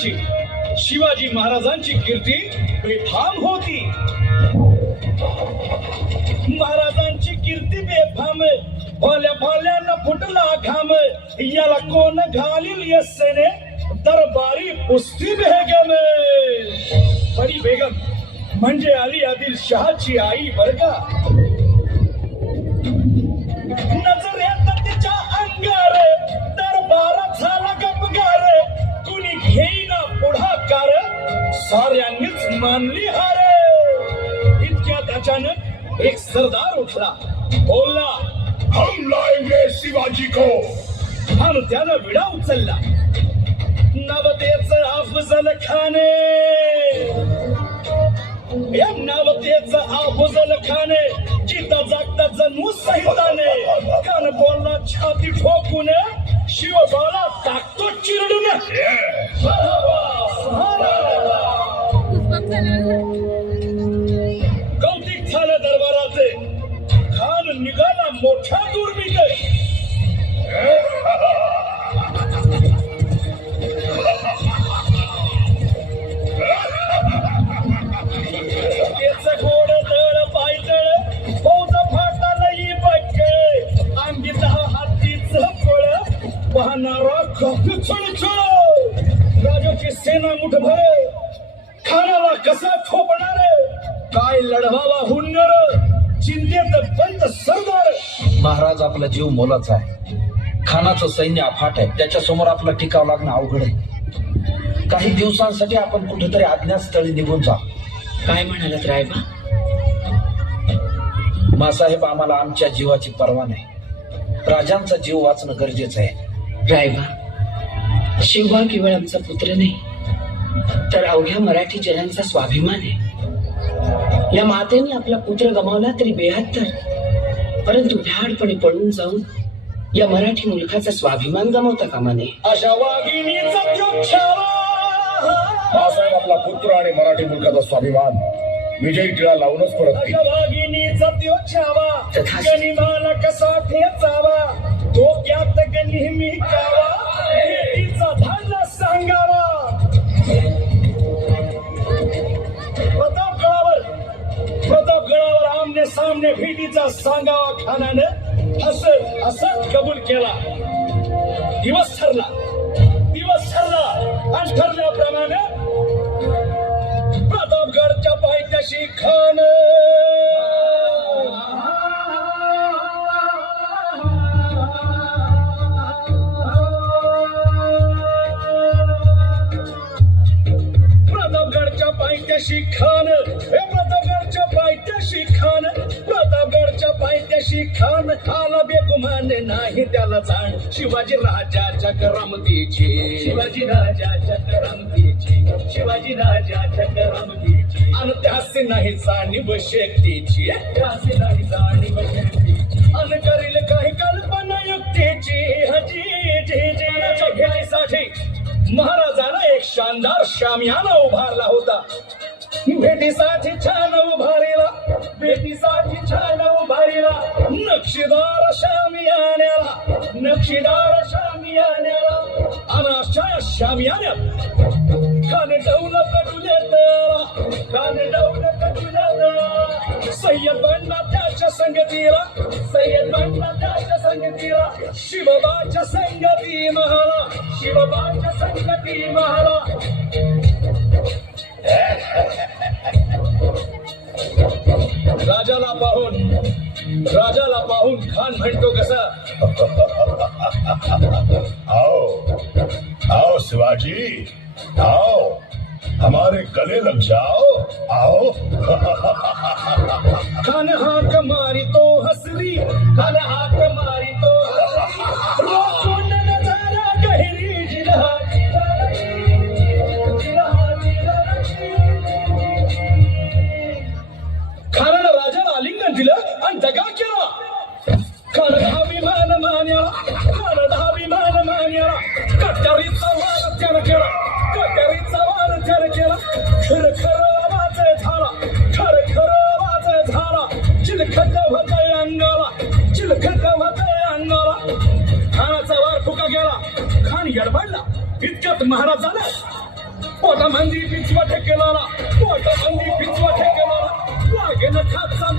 शिवाजी महाराजांची कीर्ती बेफाम होती. महाराजांची कीर्ती बेफाम, भल्या भल्यानं फुटला घाम, याला कोण घालील यस्सेने दरबारी कुस्ती बेगम. बडी बेगम म्हणजे अली आदिल शहाची आई बर का. नजरेत तिच्या अंगार दरबारात झाला गपगार, कुणी घेईना पुढाकार, साऱ्यांनीच मानली हार. इतक्यात अचानक एक सरदार उठला, बोलला, हम लाएंगे शिवाजी को. आणि त्यानं विडा उचलला. नवतेच अफजल खाने, या नवतेच अफजल खाने, जिता जागता जणू सहिताने. कान बोलला छाती ठोकून, शिवबाला टाकतो चिरडून. कौतिक झालं दरबाराचे. खान निघाला मोठ्या दुर्मिळ. घोड तळ पायतळ, फौज फाटालही बक्के, अंगी 10 हातीच फळ, वाहणारा कपी छळछळ. राजाची सेना मुठभर, खानाला कसा खोपणार, काय लढवावा हुन्नर, चिंतेत बंद सरदार. महाराज आपला जीव मोलाचा आहे, खानाचं सैन्य अफाट आहे, त्याच्या समोर आपला टिकाव लागणं अवघड आहे. काही दिवसांसाठी आपण कुठेतरी अज्ञातस्थळी निघून जा. काय म्हणालात रायबा? मासाहेब, आम्हाला आमच्या जीवाची पर्वा नाही. राजांचा जीव वाचणं गरजेचं आहे. रायबा, शिवबा केवळ आमचा पुत्र नाही, तर अवघ्या मराठी जनांचा स्वाभिमान आहे. या मातेने आपला पुत्र गमावला तरी 72, परंतु भ्याडपणे पळून जाऊन या मराठी मुलखाचा स्वाभिमान गमावता कामा नये. अशा वाघिणीचा तो छावा, मासाहेब आपला पुत्र आणि मराठी मुलकाचा स्वाभिमान विजयी टिळा लावूनच परत येईल. अशा वाघिणीचा तो छावा, तथास्तु. गनिमाला कसा ठेचावा, डोक्यात नेहमी कावा, भेटीचा धाडला सांगावा. प्रतापगडावर आमने सामने भेटीचा सांगावा खानानं हसत हसत कबूल केला. दिवस ठरला आणि ठरल्याप्रमाणे प्रतापगडच्या पायथ्याशी खान प्रतापगडच्या पायथ्याशी खान आला बेगुमान नाही त्याला जाण. शिवाजी राजाच्या करामतीची आणि त्यासे नाही जाणीव शक्तीची, आणि करील काही कल्पना युक्तीची. भेटीसाठी महाराजाला एक शानदार शामियाना उभारला होता. भेटीसाठी छान उभारीला नक्षीदार शामियान्याला आणि अशा शामियान्यात खान डौल कटुल्यात सय्यद बनला त्याच्या संगतीला शिवबाच्या संगती महाला. राजाला पाहून खान म्हणतो कसा, आओ शिवाजी, आओ हमारे गले लग जाओ, आओ. खान हाक मारी तो हसरी, रोखून नजारा गहिरी जिल्हा. खानानं राजाला आलिंगन दिलं आणि दगा केला. खान धाभिमान मान्याला, कट्यारीचा वार त्यानं केला. खर आवाज झाला, चिलखत होतय अंगाला. खानाचा वार फुका गेला. खान यडबडला. इतक्यात महाराज झाला. पोटामंदी पिचवा ठेकेला पोटामंदी पिचवा ठेकेला लागेन खाचा